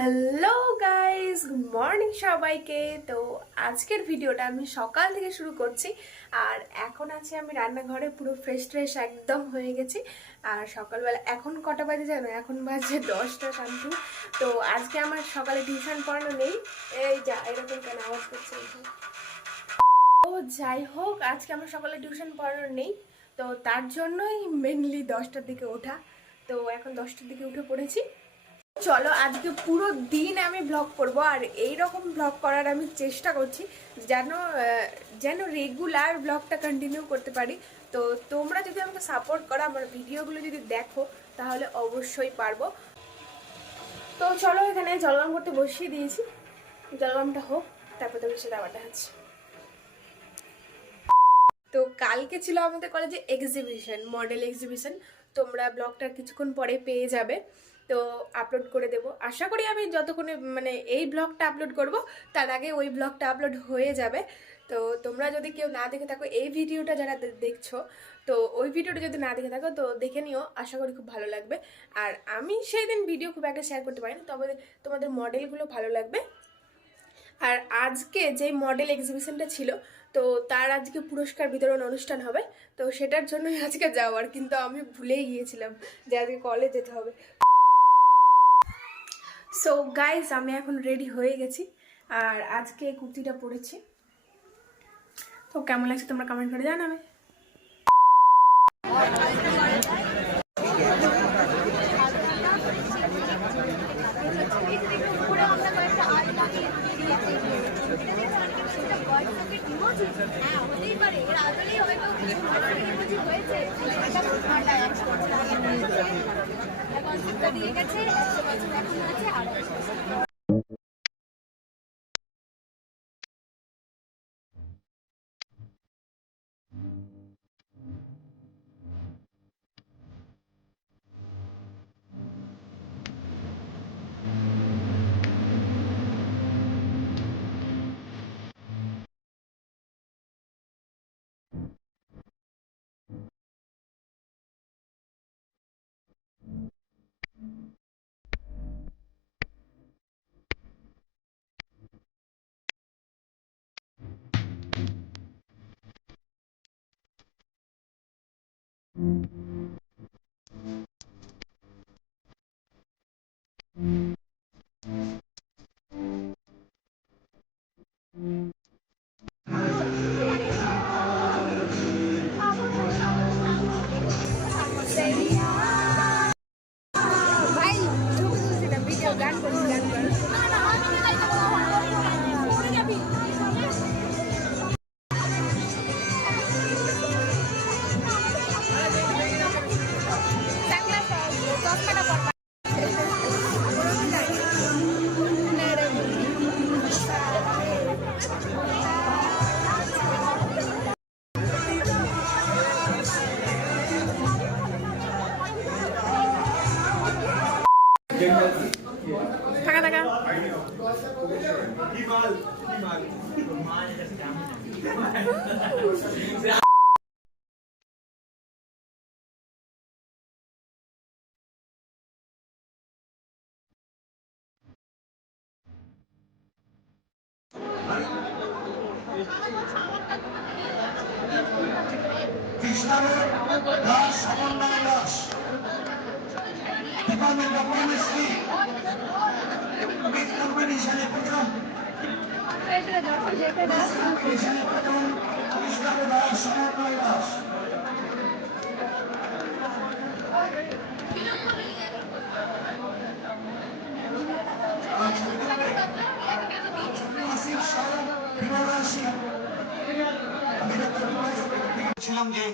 Hello guys, good morning সবাইকে। তো আজকের ভিডিওটা আমি সকাল থেকে শুরু করছি। আর এখন আছি আমি রান্নাঘরে, পুরো ফ্রেশ একদম হয়ে গেছি। আর সকালবেলা এখন কটা বাজে জানো? এখন বাজে 10টা সামথিং। তো আজকে আমার সকালে টিউশন পড়ানো নেই। এই যা, এরকম কেন আওয়াজ করছে? তো যাই হোক, আজকে আমার সকালে টিউশন পড়ানো নেই, তো তার জন্যই মেনলি 10টার দিকে ওঠা। তো এখন 10টার দিকে উঠে পড়েছি। চলো আজকে পুরো দিন আমি ব্লগ করব, আর এই রকম ব্লগ করার আমি চেষ্টা করছি যেন যেন রেগুলার ব্লগটা কন্টিনিউ করতে পারি। তো তোমরা যদি আমাকে সাপোর্ট করো, আমার ভিডিওগুলো যদি দেখো, তাহলে অবশ্যই পারবো। তো চলো, এখানে জলগরম করতে বসিয়ে দিয়েছি, জলগরমটা হোক, তারপর তোমার সাথে আবার দেখাচ্ছি। তো কালকে ছিল আমাদের কলেজে এক্সিবিশন, মডেল এক্সিবিশন। তোমরা ব্লগটা কিছুক্ষণ পরে পেয়ে যাবে। তো আপলোড করে দেব, আশা করি আমি যতক্ষণে মানে এই ব্লগটা আপলোড করব তার আগে ওই ব্লগটা আপলোড হয়ে যাবে। তো তোমরা যদি কেউ না দেখে থাকো এই ভিডিওটা, যারা দেখছো, তো ওই ভিডিওটা যদি না দেখে থাকো তো দেখে নিও, আশা করি খুব ভালো লাগবে। আর আমি সেই দিন ভিডিও খুব একটা শেয়ার করতে পারিনি, তবে তোমাদের মডেলগুলো ভালো লাগবে। আর আজকে যে মডেল এক্সিবিশনটা ছিল, তো তার আজকে পুরস্কার বিতরণ অনুষ্ঠান হবে। তো সেটার জন্যই আজকে যাওয়ার, কিন্তু আমি ভুলেই গিয়েছিলাম যে আজকে কলেজ যেতে হবে। সো গাইজ, আমি এখন রেডি হয়ে গেছি, আর আজকে কুর্তিটা পরেছি। তো কেমন লাগছে তোমরা কমেন্ট করে জানাবে। দিয়ে গেছে 100 বছর এখন আছে আর ভাই ছবি তুলছি না, ভিডিও, গান করছি, গান কর। থাকা থাকা। কৃষ্ণারের দাস সমন্বয় দাস ডিপার্টমেন্ট অফ কেমিস্ট্রি কম্পিটিশনে প্রথম কৃষ্ণারের দাস সমন্বয় দাস ছিলাম যে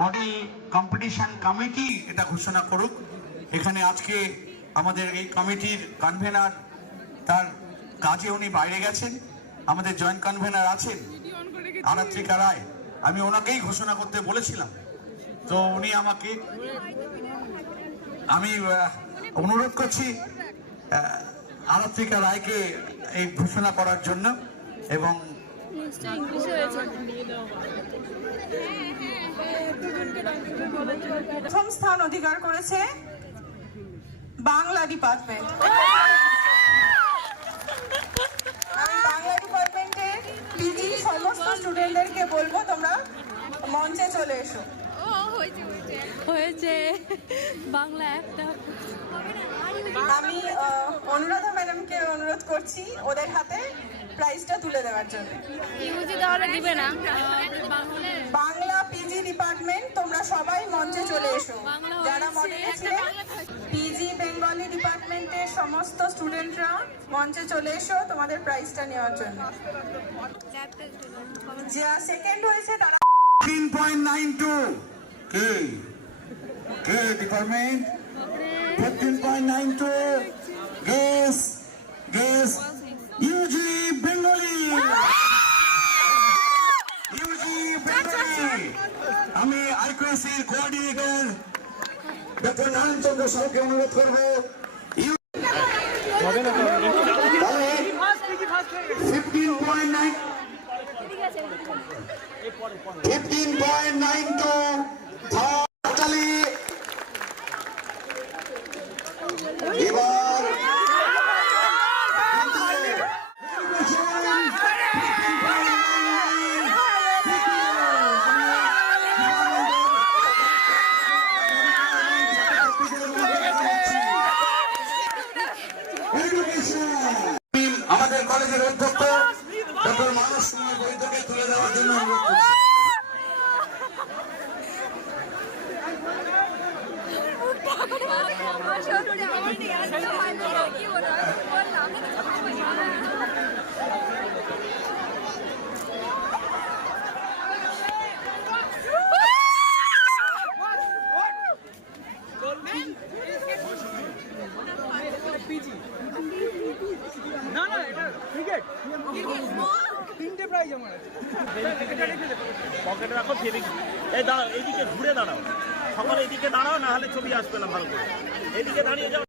মডেল কম্পিটিশন কমিটি এটা ঘোষণা করুক। এখানে আজকে আমাদের এই কমিটির কনভেনার, তার কাজে উনি বাইরে গেছেন। আমাদের জয়েন্ট কনভেনার আছেন আরাত্রিকা রায়, আমি ওনাকেই ঘোষণা করতে বলেছিলাম। তো উনি আমাকে, আমি অনুরোধ করছি আরাত্রিকা রায়কে এই ঘোষণা করার জন্য। এবং প্রথম স্থান অধিকার করেছে বাংলা ডিপার্টমেন্ট। আমি বাংলা ডিপার্টমেন্টের পিজি সমস্ত স্টুডেন্টদেরকে বলবো তোমরা মঞ্চে চলে এসো। হয়েছে বাংলা একটা আমি অনুরাধা ম্যাডামকে অনুরোধ করছি ওদের হাতে প্রাইজটা তুলে দেওয়ার জন্য। ইউজি দেওয়াটা দিবে না বাংলা পিজি ডিপার্টমেন্ট তোমরা সবাই মঞ্চে চলে এসো। যারা মডেলে ছিলেন পিজি বেঙ্গলি ডিপার্টমেন্টের সমস্ত স্টুডেন্টরা মঞ্চে চলে এসো তোমাদের প্রাইজটা নেওয়ার জন্য। যা সেকেন্ড হয়েছে তারা 15.92 কে ডিপার্টমেন্ট 15.92 গেস ইউজি বেঙ্গলি। আমি আইকিউএসির কোঅর্ডিনেটর ডক্টর নারায়ণ চন্দ্র সাউকে অনুরোধ করব 15.92 হাততালি। এবার আমাদের কলেজের অধ্যক্ষ ডক্টর মানস কুমার বৈদ্যকে তুলে দেওয়ার জন্য অনুরোধ করছি। না না এটা ক্রিকেট তিনটে প্রাইজ আমার আছে। পকেটে রাখো ফেবিকুইক। এই দাঁড়াও, এইদিকে ঘুরে দাঁড়াও, সকলে এইদিকে দাঁড়াও, না হলে ছবি আসবে না ভালো করে। এইদিকে দাঁড়িয়ে যাও।